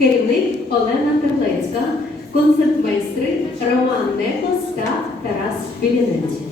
керівник Олена Терлецька, концертмейстри Роман Некос та Тарас Білінець.